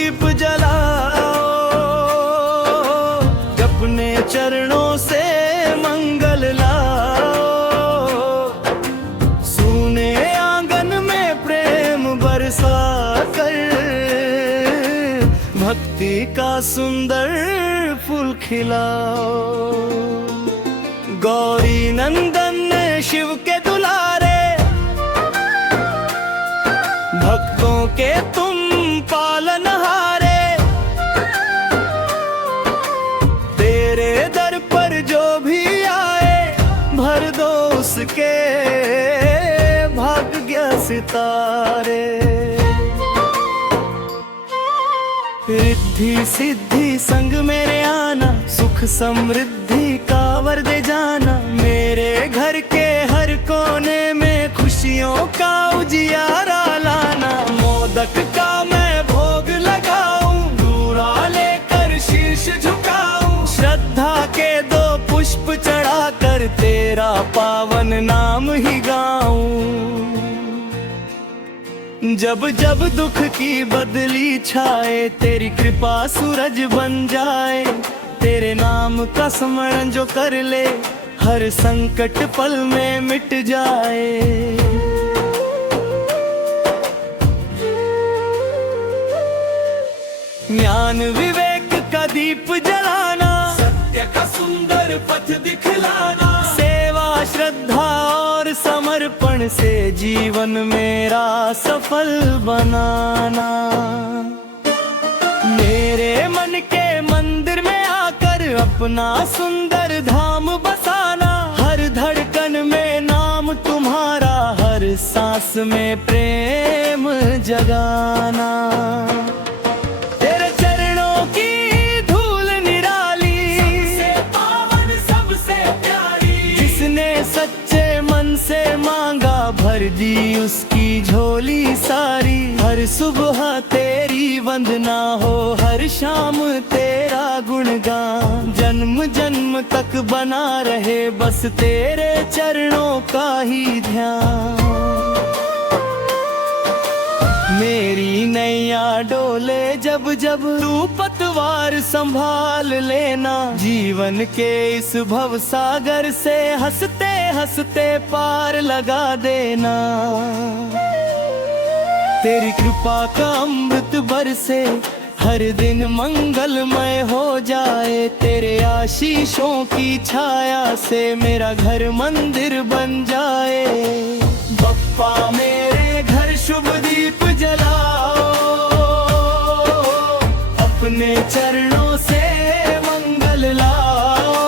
दीप जलाओ, अपने चरणों से मंगल लाओ। सूने आंगन में प्रेम बरसा कर भक्ति का सुंदर फूल खिलाओ। गौरी नंदन शिव के दुलारे, भक्तों के तुम पालनहारे। तेरे दर पर जो भी आए, भर दो उसके भाग्य सितारे। रिद्धि सिद्धि संग मेरे आना, सुख समृद्धि का वर दे जाना। मेरे घर के हर कोने में खुशियों का उजियारा लाना। मोदक का मैं भोग लगाऊं, दूरा लेकर शीश झुकाऊं। श्रद्धा के दो पुष्प चढ़ाकर तेरा पावन नाम ही गाऊं। जब जब दुख की बदली छाए, तेरी कृपा सूरज बन जाए। तेरे नाम का स्मरण जो कर ले, हर संकट पल में मिट जाए। ज्ञान विवेक का दीप जलाना, सत्य का सुंदर पथ दिखलाना। सेवा श्रद्धा और समर्पण से जीवन मेरा सफल बनाना। मेरे मन के मंदिर में आकर अपना सुंदर धाम बसाना। हर धड़कन में नाम तुम्हारा, हर सांस में प्रेम जगाना। से मांगा भर दी उसकी झोली सारी। हर सुबह तेरी वंदना हो, हर शाम तेरा गुणगान। जन्म जन्म तक बना रहे बस तेरे चरणों का ही ध्यान। मेरी नैया डोले जब जब, तू पतवार संभाल लेना। जीवन के इस भव सागर से हंसते हंसते पार लगा देना। तेरी कृपा का अमृत बरसे, हर दिन मंगलमय हो जाए। तेरे आशीषों की छाया से मेरा घर मंदिर बन जाए। बप्पा मेरे घर शुभ दीप जलाओ, अपने चरणों से मंगल लाओ।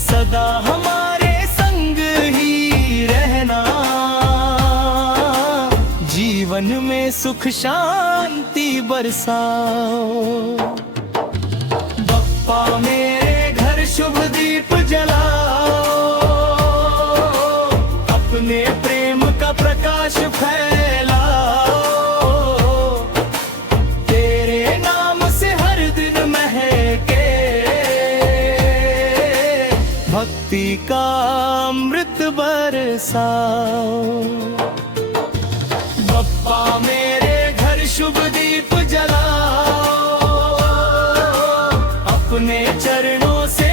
सदा हमारे संग ही रहना, जीवन में सुख शांति बरसाओ। बप्पा मेरे घर शुभ दीप जलाओ, अपने प्रेम का प्रकाश फैलाओ। तेरे नाम से हर दिन महके भक्ति का अमृत बरसाओ। बप्पा मेरे घर शुभ दीप जलाओ, अपने चरणों से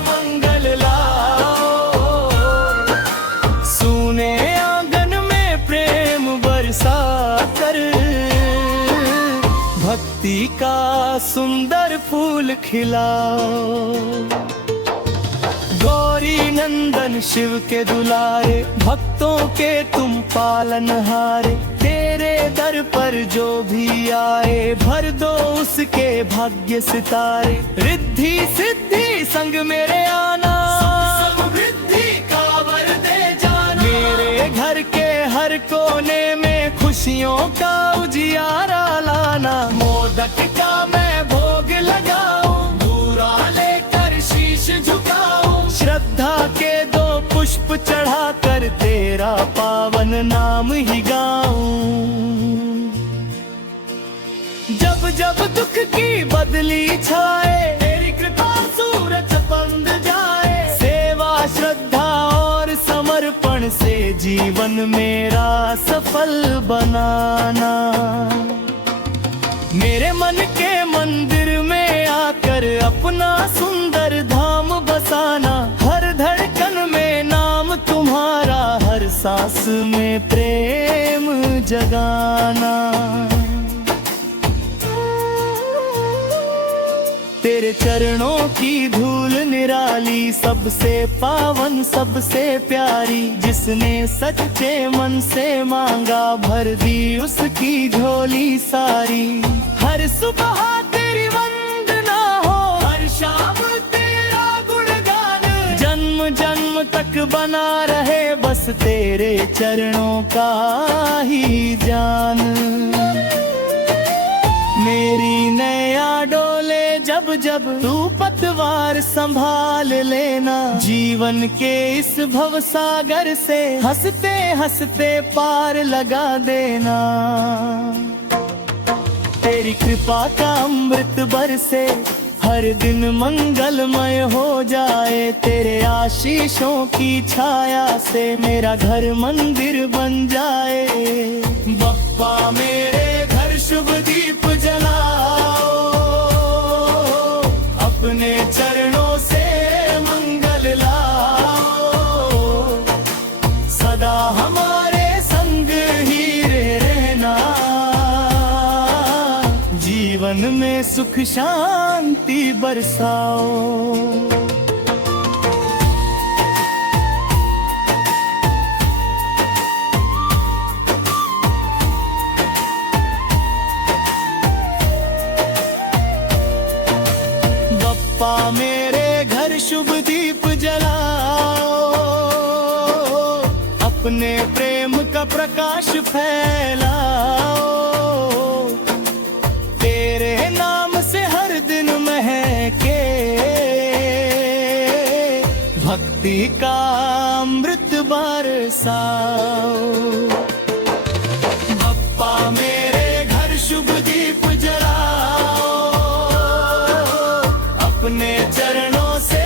मंगल लाओ। सूने आंगन में प्रेम बरसा कर भक्ति का सुंदर फूल खिलाओ। गौरी नंदन शिव के दुलारे, भक्तों के तुम पालनहारे। तेरे दर पर जो भी आए, भर दो उसके भाग्य सितारे। रिद्धि सिद्धि संग मेरे आना, समृद्धि का वर दे जाना। मेरे घर के हर कोने में खुशियों का उजियारा लाना। मोदक का मैं भोग लगाऊं, दूरा लेकर शीश झुकाऊं। श्रद्धा के दो पुष्प चढ़ाकर तेरा पावन नाम ही गाऊं। जब जब दुख की बदली छाए, तेरी कृपा सूरज बंद जाए। सेवा श्रद्धा और समर्पण से जीवन मेरा सफल बनाना। अपना सुंदर धाम बसाना, हर धड़कन में नाम तुम्हारा, हर सांस में प्रेम जगाना। तेरे चरणों की धूल निराली, सबसे पावन सबसे प्यारी, जिसने सच्चे मन से मांगा भर दी उसकी झोली सारी। हर सुबह तेरी वंदना हो, हर शाम तेरा गुणगान, जन्म जन्म तक बना रहे बस तेरे चरणों का ही जान। मेरी नैया डोले जब जब तू पतवार संभाल लेना, जीवन के इस भवसागर से हंसते हंसते पार लगा देना। तेरी कृपा का अमृत बरसे, हर दिन मंगलमय हो जाए, तेरे आशीषों की छाया से मेरा घर मंदिर बन जाए। बप्पा मेरे घर शुभ दीप जलाओ, अपने चरणों से मंगल लाओ, सदा हमारे संग ही रहना, जीवन में सुख शांति बरसाओ। बप्पा मेरे घर शुभ दीप जलाओ, अपने प्रेम का प्रकाश फैलाओ, तेरे नाम से हर दिन महके भक्ति का अमृत बरसाओ। बप्पा मेरे घर शुभ दीप जलाओ, अपने चरणों से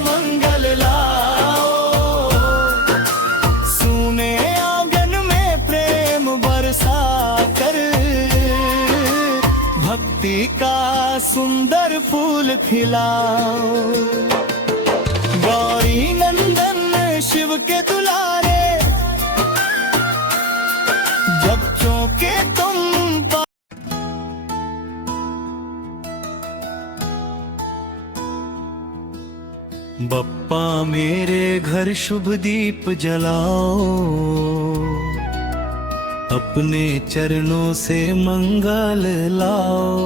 मंगल लाओ, सुने आंगन में प्रेम बरसा कर भक्ति का सुंदर फूल खिलाओ। गौरी नंदन शिव के दुलारे, जब चौके तुम बप्पा मेरे घर शुभ दीप जलाओ, अपने चरणों से मंगल लाओ,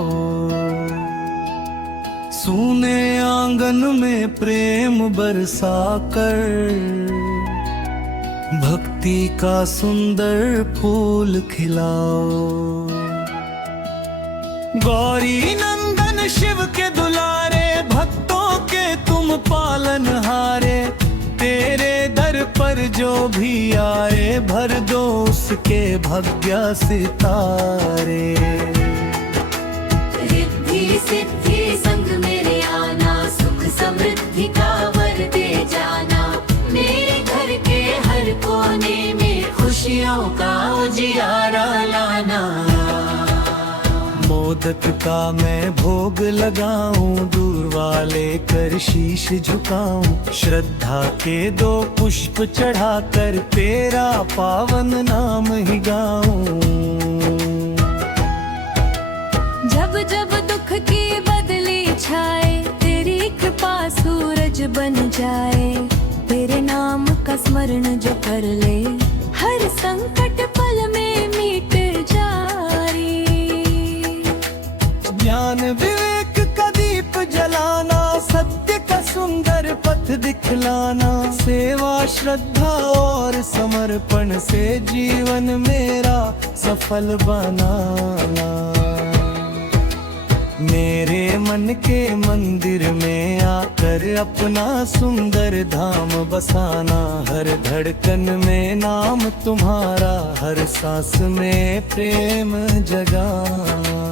सूने आंगन में प्रेम बरसा कर भक्ति का सुंदर फूल खिलाओ। गौरी नंदन शिव के दुलारे, भक्तों के तुम पालनहारे, तेरे दर पर जो भी आए भर दो उसके भाग्य सितारे। रिद्धि सिद्धि संग मेरे आना, सुख समृद्धि का वर दे जाना, मेरे घर के हर कोने में खुशियों का उजियारा लाना। मोदक का मैं भोग लगाऊं, दूर वाले कर शीश झुकाऊं, श्रद्धा के दो पुष्प चढ़ाकर तेरा पावन नाम ही गाऊं। जब जब दुख की बदली छाए, तेरी कृपा सूरज बन जाए, तेरे नाम का स्मरण जो कर ले, हर संकट पल में मिट जाए। ज्ञान विवेक का दीप जलाना, सत्य का सुंदर पथ दिखलाना, सेवा श्रद्धा और समर्पण से जीवन मेरा सफल बनाना। मेरे मन के मंदिर में आकर अपना सुंदर धाम बसाना, हर धड़कन में नाम तुम्हारा, हर सांस में प्रेम जगाना।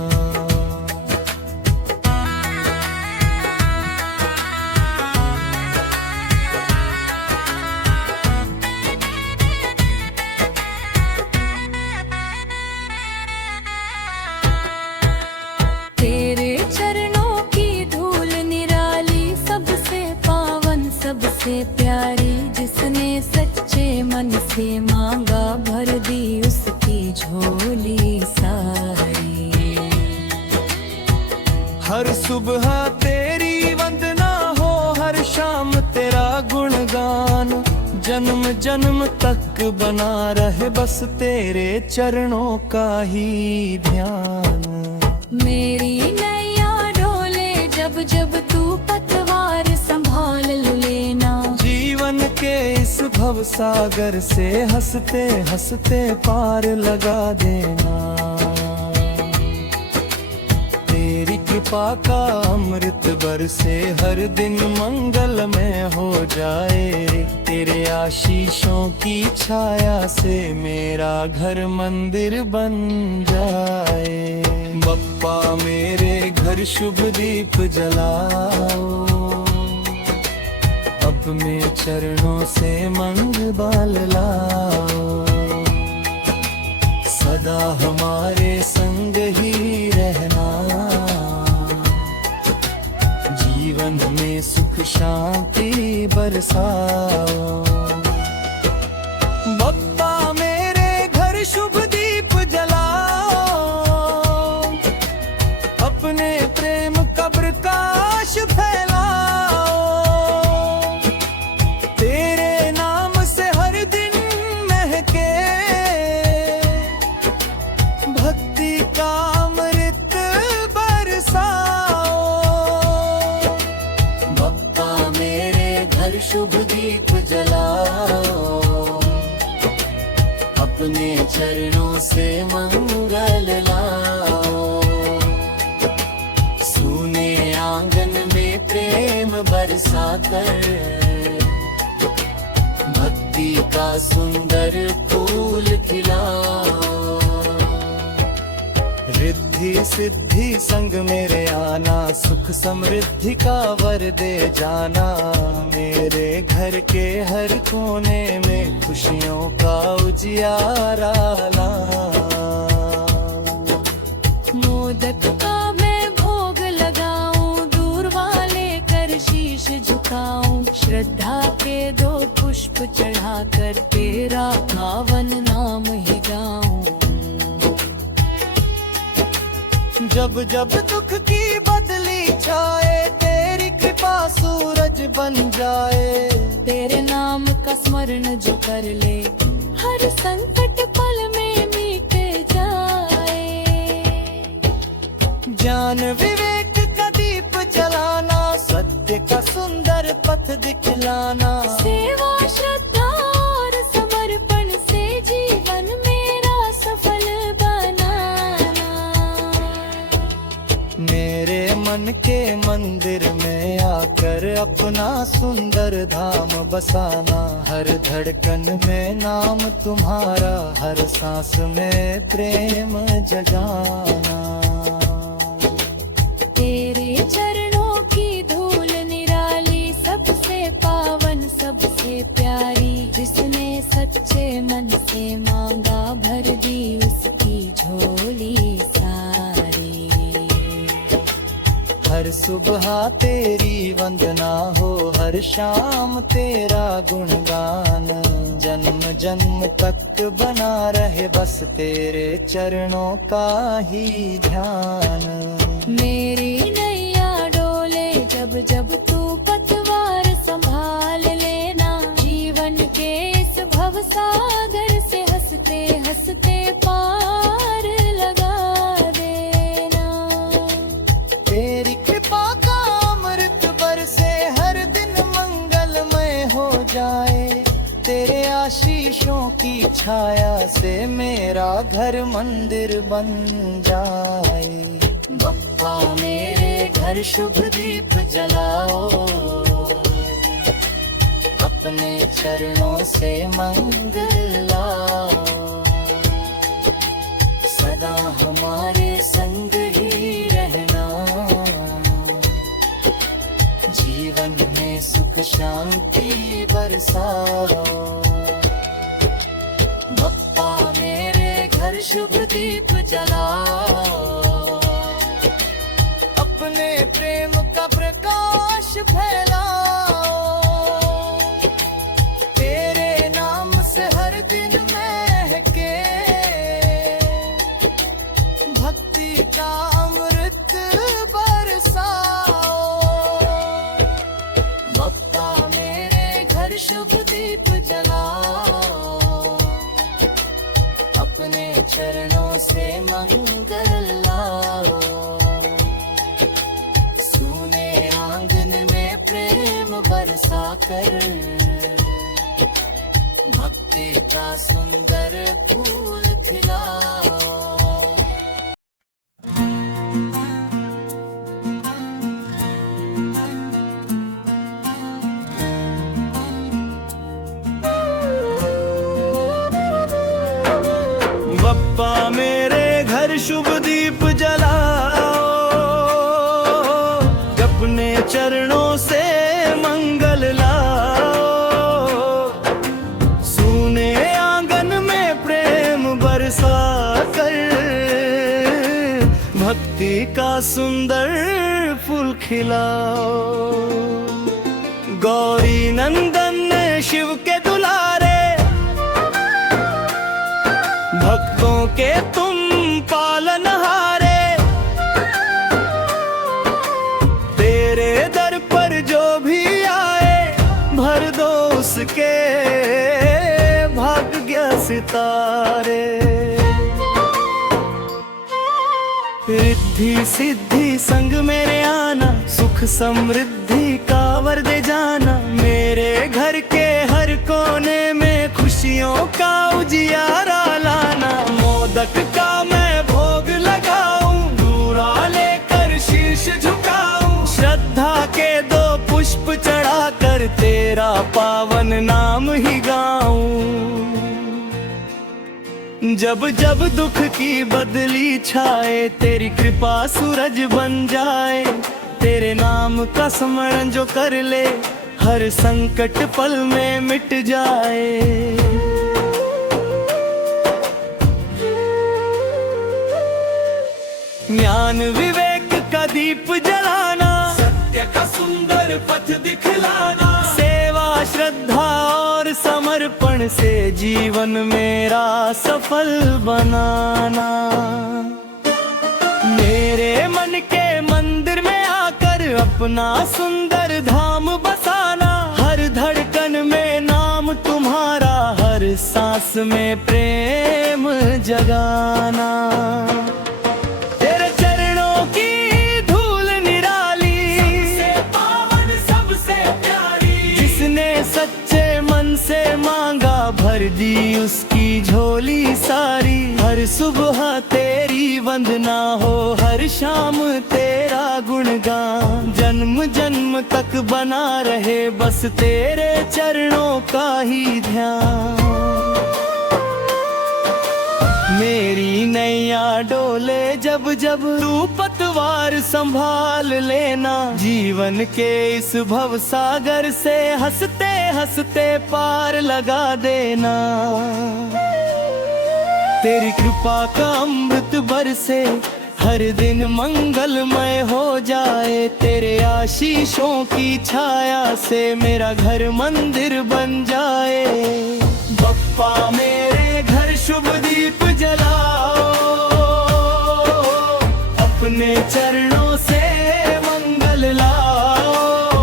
तेरे चरणों की धूल निराली, सबसे प्यारी, जिसने सच्चे मन से मांगा भर दी उसकी झोली सारी। हर सुबह तेरी वंदना हो, हर शाम तेरा गुणगान, जन्म जन्म तक बना रहे बस तेरे चरणों का ही ध्यान। मेरी नैया डोले जब जब तू पतवार संभाल लेना, जीवन के इस भव सागर से हंसते हंसते पार लगा देना। तेरी कृपा का अमृत बरसे हर दिन मंगल में हो जाए, तेरे आशीषों की छाया से मेरा घर मंदिर बन जाए। बप्पा मेरे घर शुभ दीप जलाओ, अपने चरणों से मंगल लाओ, सदा हमारे संग ही रहना, जीवन में सुख शांति बरसाओ। बप्पा मेरे घर शुभ दीप जलाओ, अपने प्रेम का प्रकाश फैलाओ, तेरे नाम से हर दिन महके भक्ति का अमृत बरसाओ। बप्पा मेरे घर शुभ दीप जलाओ, अपने चरणों से मंगल लाओ, सूने आंगन में प्रेम बरसाकर भक्ति का सुंदर फूल खिलाओ। रिद्धि सिद्धि संग मेरे आना, सुख समृद्धि का वर दे जाना, मेरे घर के हर कोने में खुशियों का उजियारा लाना। मोदक का मैं भोग लगाऊं, दूर वाले कर शीश झुकाऊं, श्रद्धा के दो पुष्प चढ़ाकर तेरा पावन नाम ही गाऊं। जब जब दुख की बदली छाए, तेरी कृपा सूरज बन जाए, तेरे नाम का स्मरण जो कर ले, हर संकट पल में मिट जाए। ज्ञान विवेक का दीप जलाना, सत्य का सुंदर पथ दिखलाना, सेवा श्रद्धा और समर्पण से जीवन मेरा सफल बनाना। मेरे मन के मंदिर में आकर अपना सुंदर धाम बसाना, हर धड़कन में नाम तुम्हारा, हर सांस में प्रेम जगाना। तेरे चरणों की धूल निराली, सबसे पावन सबसे प्यारी, जिसने सच्चे मन से मांगा भर दी उसकी झोली सारी। हर सुबह तेरी वंदना हो, हर शाम तेरा गुणगान, जन्म जन्म तक बना रहे बस तेरे चरणों का ही ध्यान। मेरी नैया डोले जब जब तू पतवार संभाल लेना, जीवन के इस भव सागर से हंसते हंसते पार लगा देना। तेरी कृपा का अमृत बरसे हर दिन मंगलमय हो जाए, तेरे आशीषों की छाया से मेरा घर मंदिर बन जाए। बप्पा मेरे घर शुभ दीप जलाओ, अपने चरणों से मंगल लाओ, सदा हमारे संग ही रहना, जीवन में सुख शांति बरसाओ। बप्पा मेरे घर शुभ दीप जलाओ, अपने प्रेम का प्रकाश फैलाओ, का अमृत बरसाओ। बप्पा मेरे घर शुभ दीप जलाओ, अपने चरणों से मंगल लाओ। सूने आंगन में प्रेम बरसा कर, भक्ति का सुंदर फूल खिलाओ। बप्पा मेरे घर शुभ दीप जलाओ, अपने चरणों से मंगल लाओ। सूने आंगन में प्रेम बरसा कर, भक्ति का सुंदर फूल खिलाओ। गौरी नंदन शिव के दुलारे, भक्तों के तुम पालनहारे। तेरे दर पर जो भी आए, भर दो उसके भाग्य सितारे। रिद्धि सिद्धि संग मेरे आना, सुख समृद्धि का वर दे जाना। मेरे घर के हर कोने में खुशियों का उजियारा लाना। मोदक का मैं भोग लगाऊं, दूरा लेकर शीश झुकाऊं। श्रद्धा के दो पुष्प चढ़ाकर, तेरा पावन नाम ही गाऊं। जब जब दुख की बदली छाए, तेरी कृपा सूरज बन जाए। तेरे नाम का स्मरण जो कर ले, हर संकट पल में मिट जाए। ज्ञान विवेक का दीप जलाना, सत्य का सुंदर पथ दिखलाना। सेवा श्रद्धा और समर्पण से जीवन मेरा सफल बनाना। मेरे मन के मंदिर में आकर, अपना सुंदर धाम बसाना। हर धड़कन में नाम तुम्हारा, हर सांस में प्रेम जगाना। तेरे चरणों की धूल निराली, सबसे पावन सबसे प्यारी। जिसने सच्चे मन से मांगा, भर दी उसकी झोली सारी। हर सुबह तेरी वंदना हो, हर शाम तेरा गुणगान। जन्म जन्म तक बना रहे बस तेरे चरणों का ही ध्यान। मेरी नैया डोले जब जब, तू पतवार संभाल लेना। जीवन के इस भव सागर से हंसते हंसते पार लगा देना। तेरी कृपा का अमृत बरसे, हर दिन मंगलमय हो जाए। तेरे आशीषों की छाया से मेरा घर मंदिर बन जाए। बप्पा मेरे घर शुभ दीप जलाओ, अपने चरणों से मंगल लाओ।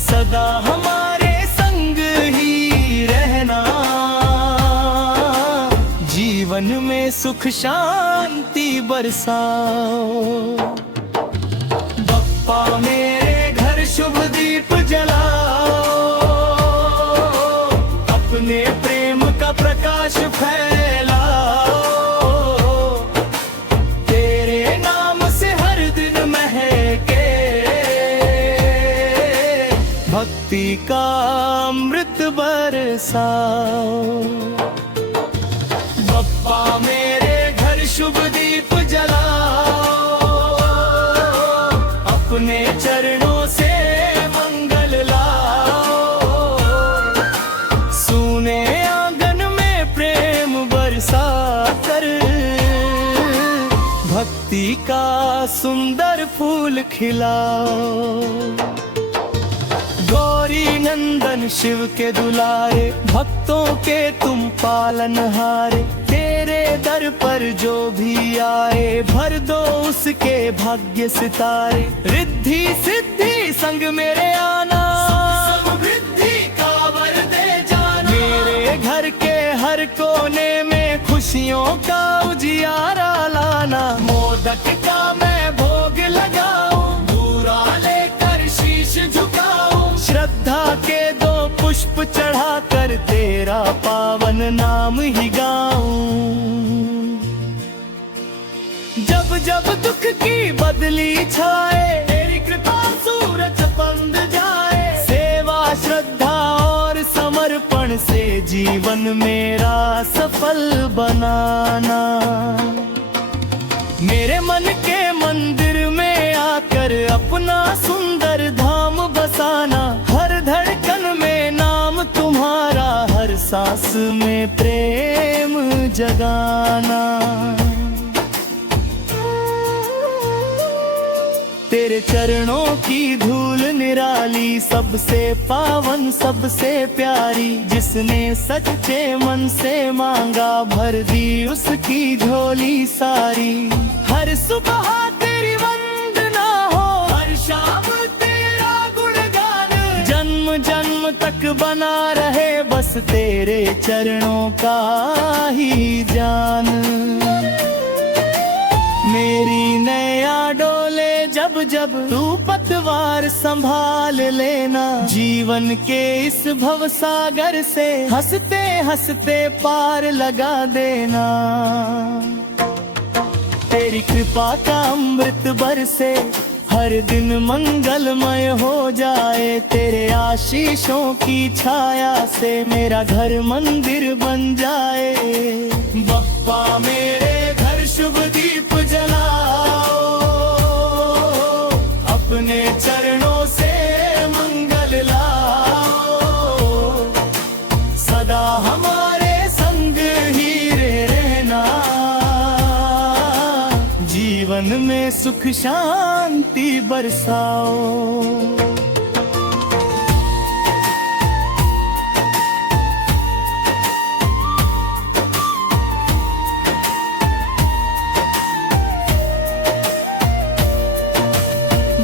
सदा हमारे संग ही रहना, जीवन में सुख शांति बरसाओ। बप्पा मेरे घर शुभ दीप जलाओ, अपने प्रेम का प्रकाश फैलाओ। तेरे नाम से हर दिन महके, भक्ति का अमृत बरसाओ। बप्पा मेरे घर शुभ दीप जलाओ, अपने चरणों से मंगल लाओ। सूने आंगन में प्रेम बरसा कर, भक्ति का सुंदर फूल खिलाओ। गौरी नंदन शिव के दुलारे, भक्तों के तुम पालनहार, तेरे दर पर जो भी आए भर दो उसके भाग्य सितारे। रिद्धि सिद्धि संग मेरे आना, समृद्धि का वर दे जाना। मेरे घर के हर कोने में खुशियों का उजियारा लाना। मोदक का मैं भोग लगाऊं, पूरा लेकर शीश झुकाऊं। श्रद्धा के दो पुष्प चढ़ाकर तेरा पावन नाम ही गाऊं। जब जब दुख की बदली छाए, तेरी कृपा सूरज बंद जाए। सेवा श्रद्धा और समर्पण से जीवन मेरा सफल बनाना। मेरे मन के मंदिर में आकर अपना सुंदर धाम बसाना। हर धड़कन में नाम तुम्हारा, हर सांस में प्रेम जगाना। तेरे चरणों की धूल निराली, सबसे पावन सबसे प्यारी। जिसने सच्चे मन से मांगा भर दी उसकी झोली सारी। हर सुबह तेरी वंदना हो, हर शाम तेरा गुणगान। जन्म जन्म तक बना रहे बस तेरे चरणों का ही जान। मेरी नैया डोले जब जब तू पतवार संभाल लेना। जीवन के इस भव सागर से हंसते हंसते पार लगा देना। तेरी कृपा का अमृत बरसे, हर दिन मंगलमय हो जाए। तेरे आशीषों की छाया से मेरा घर मंदिर बन जाए। बप्पा मेरे घर शुभ दीप जलाओ, अपने चरणों से मंगल लाओ। सदा हमारे संग ही रहना, जीवन में सुख शांति बरसाओ।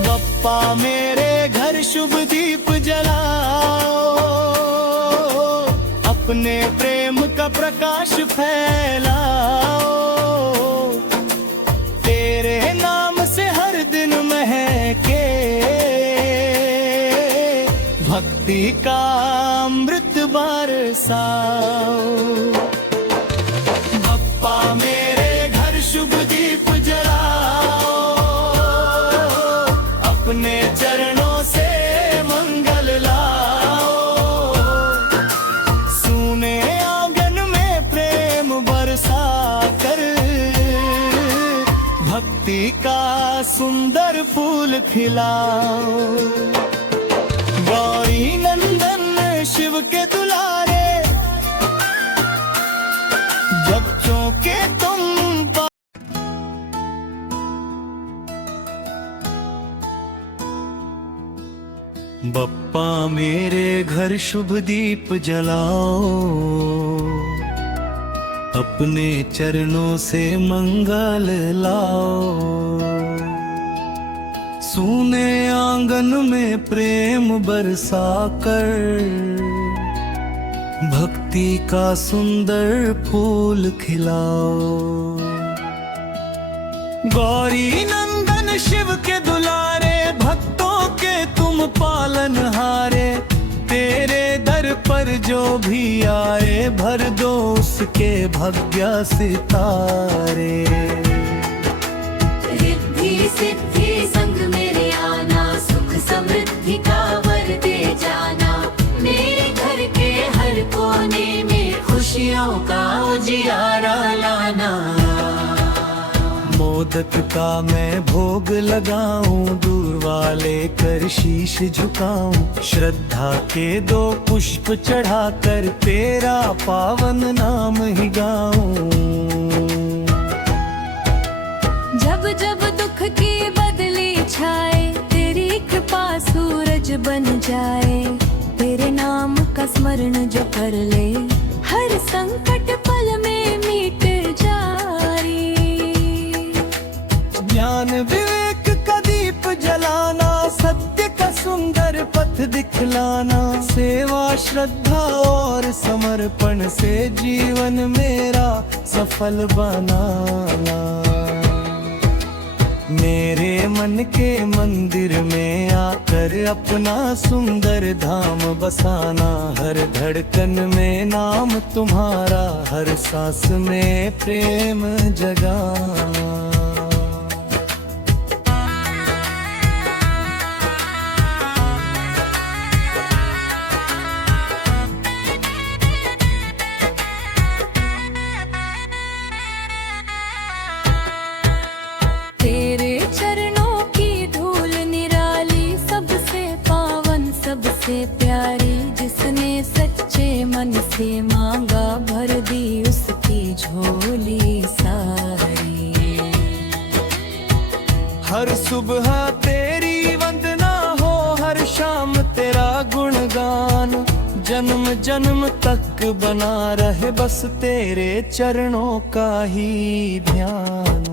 बप्पा मेरे घर शुभ दीप जलाओ, अपने प्रेम का प्रकाश फैलाओ। तेरे नाम से हर दिन महके भक्ति का अमृत बरसाओ। बप्पा मेरे घर शुभ दीप जलाओ, अपने चरणों से मंगल लाओ। सूने आंगन में प्रेम बरसा कर भक्ति का सुंदर फूल खिलाओ। गौरी नंदन शिव के दुलारे, बच्चों के तुम बप्पा मेरे घर शुभ दीप जलाओ, अपने चरणों से मंगल लाओ। सूने आंगन में प्रेम बरसा कर भक्ति का सुंदर फूल खिलाओ। गौरी नंदन शिव के दुलारे, भक्तों के तुम पालनहारे। तेरे दर पर जो भी आए भर दो उसके भाग्य सितारे। रिद्धि सिद्धि संग मेरे आना, सुख समृद्धि का वर दे जाना। मेरे घर के हर कोने में खुशियों का उजियारा लाना। मोदक का मैं भोग लगाऊं, दूर वाले कर शीश झुकाऊं। श्रद्धा के दो पुष्प चढ़ाकर तेरा पावन नाम ही गाऊं। जब जब दुख की बदली छाए, तेरी कृपा सूरज बन जाए। तेरे नाम का स्मरण जो कर ले, हर संकट पल में मिट जाए। ज्ञान विवेक का दीप जलाना, सत्य का सुंदर पथ दिखलाना, सेवा श्रद्धा और समर्पण से जीवन मेरा सफल बनाना। मेरे मन के मंदिर में आकर अपना सुंदर धाम बसाना, हर धड़कन में नाम तुम्हारा, हर सांस में प्रेम जगाना। तेरे चरणों की धूल निराली, सबसे पावन सबसे प्यारी, जिसने सच्चे मन से मांगा भर दी उसकी झोली सारी। हर सुबह तेरी वंदना हो, हर शाम तेरा गुणगान, जन्म जन्म तक बना रहे बस तेरे चरणों का ही ध्यान।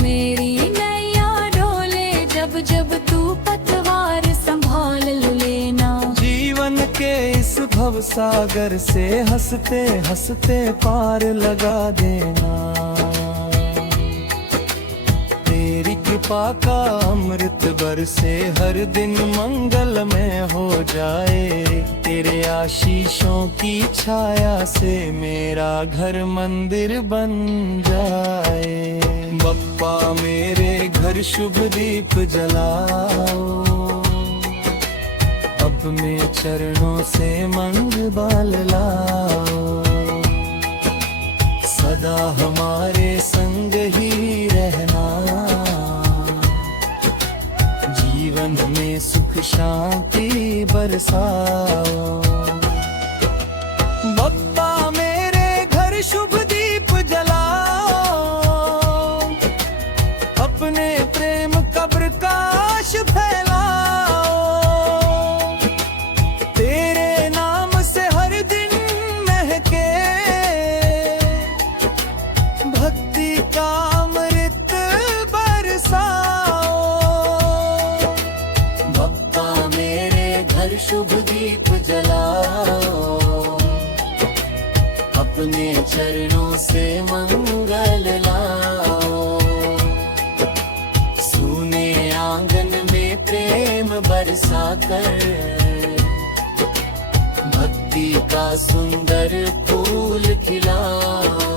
मेरी नैया डोले जब जब तू पतवार संभाल लेना, जीवन के इस भव सागर से हंसते हंसते पार लगा देना। तेरी कृपा का अमृत बरसे हर दिन मंगलमय हो जाए, तेरे आशीषों की छाया से मेरा घर मंदिर बन जाए। बप्पा मेरे घर शुभ दीप जलाओ, अपने चरणों से मंगल लाओ, सदा हमारे संग ही रहना, जीवन में सुख शांति बरसाओ। बप्पा मेरे घर शुभ दीप जलाओ, अपने प्रेम का प्रकाश फैलाओ, तेरे नाम से हर दिन महके भक्ति का अमृत बरसाओ। बप्पा मेरे घर शुभ दीप जलाओ, अपने चरणों से मंगल लाओ, सूने आंगन में प्रेम बरसा कर भक्ति का सुंदर फूल खिलाओ।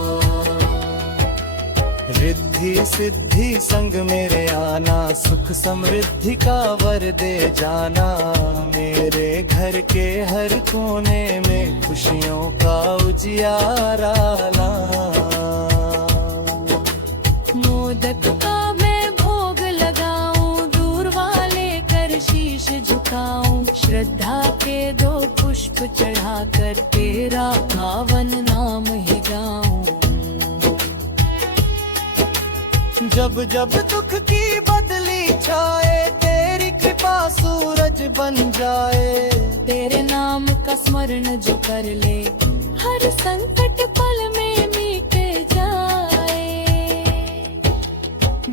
रिद्धि सिद्धि संग मेरे आना, सुख समृद्धि का वर दे जाना, मेरे घर के हर कोने में खुशियों का उजियारा लाना। मोदक का मैं भोग लगाऊं, दूर वाले कर शीश झुकाऊं, श्रद्धा के दो पुष्प चढ़ाकर तेरा पावन नाम ही गाऊं। जब जब दुख की बदली छाए, तेरी कृपा सूरज बन जाए, तेरे नाम का स्मरण जो कर ले, हर संकट पल में मिट जाए।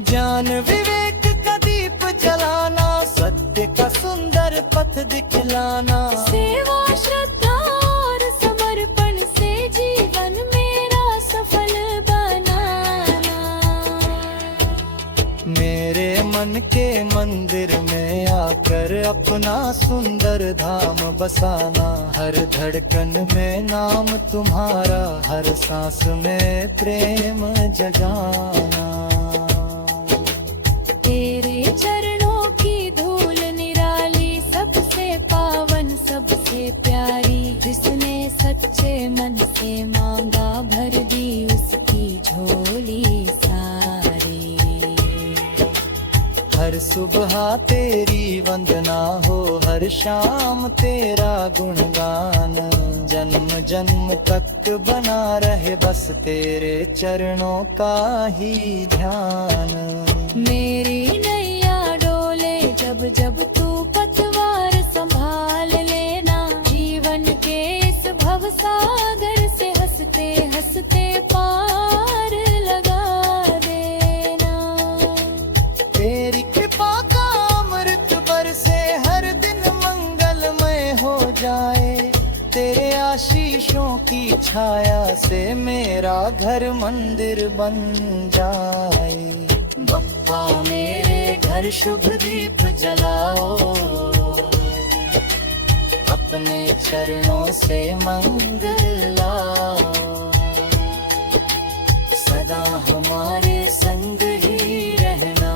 ज्ञान विवेक का दीप जलाना, सत्य का सुंदर पथ दिखलाना, सेवा श्रद्धा और समर्पण से जीवन मेरा सफल बनाना। मेरे मन के मंदिर में आकर अपना सुंदर धाम बसाना, हर धड़कन में नाम तुम्हारा, हर सांस में प्रेम जगाना। तेरे चरणों की धूल निराली, सबसे पावन सबसे प्यारी, जिसने सच्चे मन से मांगा भर दी उसकी झोली सारी। हर सुबह तेरी वंदना हो, हर शाम तेरा गुणगान, जन्म जन्म तक बना रहे बस तेरे चरणों का ही ध्यान। मेरी नैया डोले जब जब तू पतवार संभाल लेना, जीवन के इस भव सागर से हंस छाया से मेरा घर मंदिर बन जाए। बप्पा मेरे घर शुभ दीप जलाओ, अपने चरणों से मंगल लाओ। सदा हमारे संग ही रहना,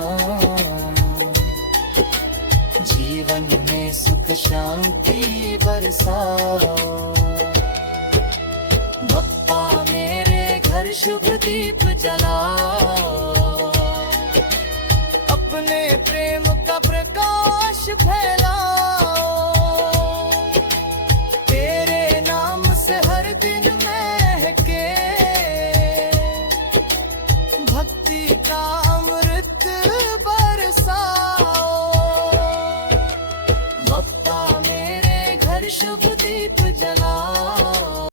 जीवन में सुख शांति बरसाओ। बप्पा मेरे घर शुभ दीप जलाओ, अपने प्रेम का प्रकाश फैलाओ। तेरे नाम से हर दिन महके भक्ति का अमृत बरसाओ। बप्पा मेरे घर शुभ दीप जलाओ।